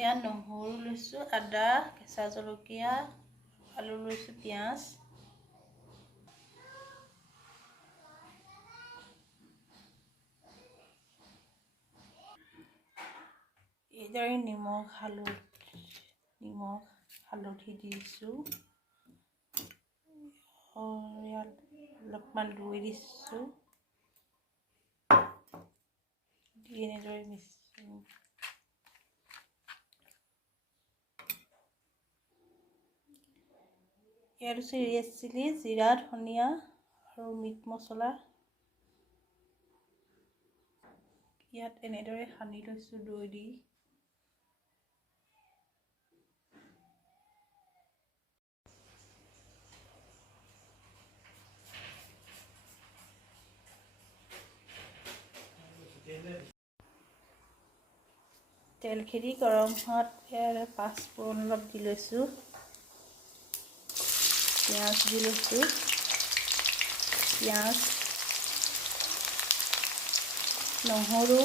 এয়া নহৰু লৈছোঁ, আদা, কেঁচা জলকীয়া, আলু লৈছোঁ, পিঁয়াজ। এইদৰে নিমখ হালধি দিছোঁ। ইয়াত অলপমান দৈ দিছোঁ। দি এনেদৰে মিশ্ৰণ ইয়াত হৈছে ৰেড চিলি, জিৰা, ধনিয়া আৰু মিট মছলা। ইয়াত এনেদৰে সানি লৈছোঁ দৈ দি। তেলখিনি গৰম হোৱাত ইয়াত পাঁচফোৰণ অলপ দি লৈছোঁ। পিঁয়াজ দি লৈছোঁ। পিঁয়াজ, নহৰু,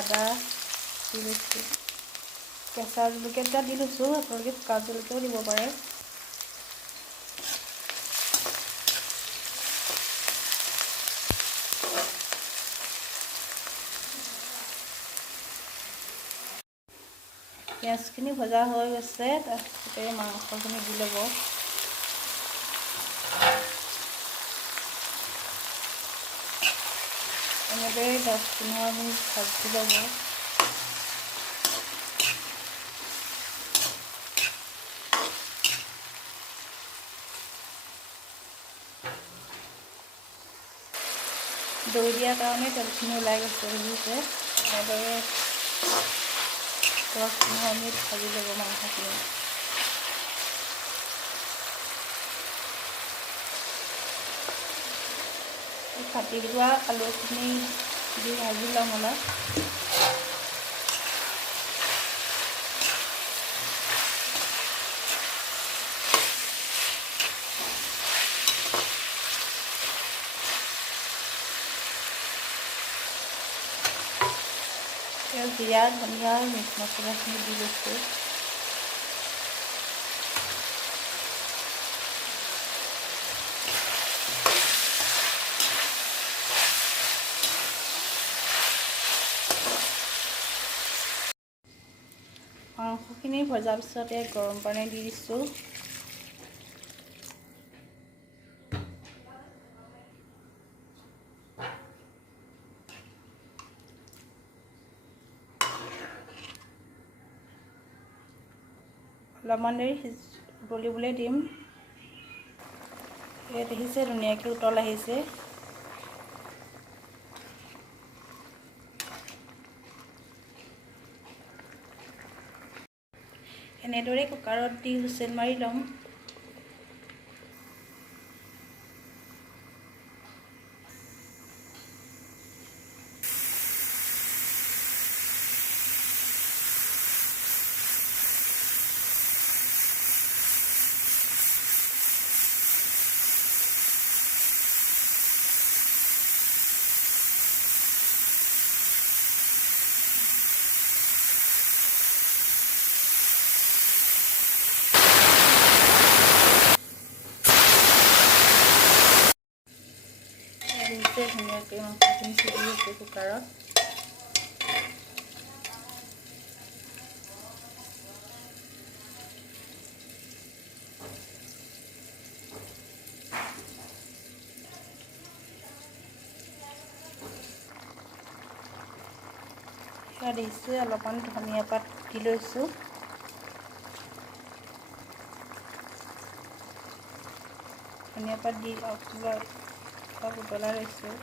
আদা দি লৈছোঁ। কেঁচা জলকীয়া দুটা দি লৈছোঁ, আপোনালোকে শুকান জলকীয়াও দিব পাৰে। পিঁয়াজখিনি ভজা হৈ গৈছে, তাৰপিছতে মাংসখিনি দি ল'ব। এনেদৰে 10-15 মিনিট ভাজি ল'ব। দৈ দিয়াৰ কাৰণে তেলখিনি ওলাই গৈছে বুলিছে। এনেদৰে 10-15 মিনিট ভাজি ল'ব মাংসখিনি। কাটি লোৱা আলুখিনি দি ভাজি ল'ম অলপ। জিৰা, ধনিয়া আৰু মিট মছলাখিনি দি লৈছোঁ। মাংসখিনি ভজাৰ পিছতে গৰম পানী দি দিছোঁ। অলপমান দেৰি উতলিবলৈ দিম। ইয়াত দেখিছে ধুনীয়াকৈ উতল আহিছে। এনেদৰে কুকাৰত দি হুইচেল মাৰি ল'ম। ধুনীয়াকৈ মাংসখিনি সিজি গৈছে কুকাৰত। ইয়াত দিছোঁ অলপমান ধনিয়া পাত দি লৈছোঁ। ধনিয়া পাত দি অলপ উতলাই লৈছোঁ।